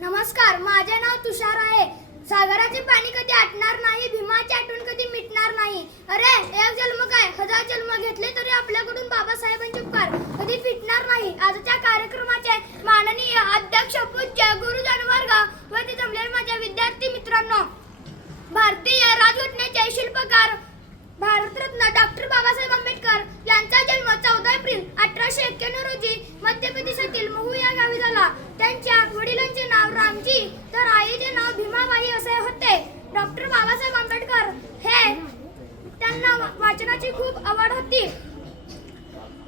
नमस्कार, माझे नाव तुषार आहे. सागराचे पाणी कधी आटणार नाही, भीमाची आठवण कधी मिटणार नाही. अरे एक जन्म काय, हजार जन्म घेतले तरी आपल्याकडून बाबासाहेबांचे उपकार कधी फिटणार नाही. आजच्या कार्यक्रमाचे माननीय अध्यक्ष पूज्य गुरु जनवर्ग व ते जमलेले माझ्या विद्यार्थी मित्रांनो, भारतीय राज्यघटनेचे शिल्पकार भारतरत्न डॉक्टर बाबासाहेब आंबेडकर यांचा जन्म 14 एप्रिल 1891 रोजी मध्य प्रदेशातील महू या गावी झाला. त्यांच्या वडिलांचे नाव रामजी तर आईचे नाव भीमाबाई असे होते. डॉक्टर बाबासाहेब आंबेडकर त्यांना वाचनाची खूप आवड होती.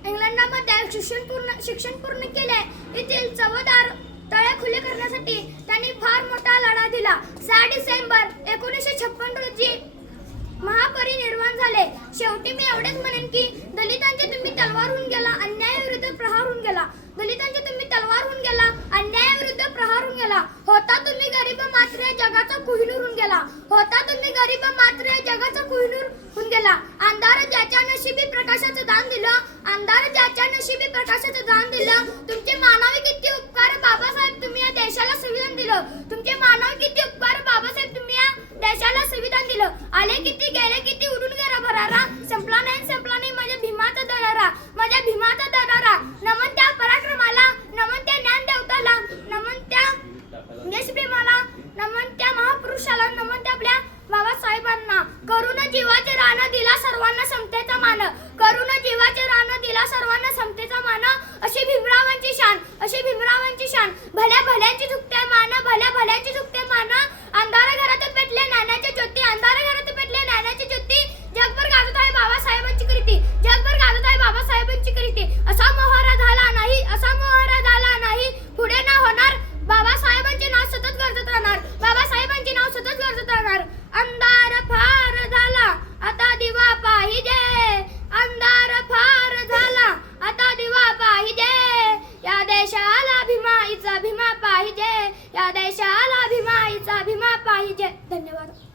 इंग्लंडमध्ये शिक्षण पूर्ण केले. येथील चवदार तळे खुले करण्यासाठी त्यांनी फार मोठा लढा दिला. 6 डिसेंबर 1956 रोजी महापरिनिर्वाण झाले. शेवटी मी एवढेच म्हणेन की दलितांचे तुम्ही तलवार होऊन गेला, अन्यायाविरुद्ध प्रहार होऊन गेला. दलितांचे तुम्ही तलवार होऊन गेला, अन्यायाविरुद्ध प्रहार होऊन गेला. होता तुम्ही गरीब मात्र जगाचा कोहिनूर होऊन गेला. होता तुम्ही गरीब मात्र जगाचा कोहिनूर होऊन गेला. अंधार ज्याच्या नशिबी प्रकाशाचं दान दिलं, अंधार ज्याच्या नशिबी प्रकाशाचं दान दिलं. तुमचे मानवी किती उपकार बाबासाहेब, तुम्ही या देशाला संविधान दिलं. तुमचे मानवी किती उपकार बाबासाहेब, तुम्ही या देशाला संविधान दिलं. आले किती गेले किती उडून गेला भरारा, संपला नाही माझ्या भीमाचा दरारा, माझ्या भीमाचा दरारा. नमन त्या पराक्रमाला, नमन त्या ज्ञान देवताला, नमन त्या देशप्रेमाला, नमन त्या महापुरुषाला, नमन त्या आपल्या बाबासाहेबांना. करून जीवाचे रान दिला सर्वांना समतेचा मान, करून जीवाचे रान दिला सर्वांना समतेचा मान. अशी भीमरावांची शान, अशी भीमरावांची शान. भल्या भल्यांची झुकते मान, भल्या भल्यांची झुकते मान. अंधार घरात पेटले ज्ञानाच्या ज्योती, अंधार घरात पेटले ज्ञानाची ज्योती. जगभर गाजत आहे बाबासाहेबांची कीर्ती, जगभर गाजत आहे बाबासाहेबांची कीर्ती. असा मोहरा झाला नाही, असा मोहरा झाला नाही, पुढे ना होणार. बाबासाहेबांचे नाव सतत गरजत राहणार, बाबासाहेबांचे नाव सतत गरजत राहणार. अंधार फार झाला आता दिवा पाहिजे, अंधार फार झाला आता दिवा पाहिजे. या देशाला भीमाईचा भीमा पाहिजे, या देशाला भीमाईचा भीमा पाहिजे. धन्यवाद.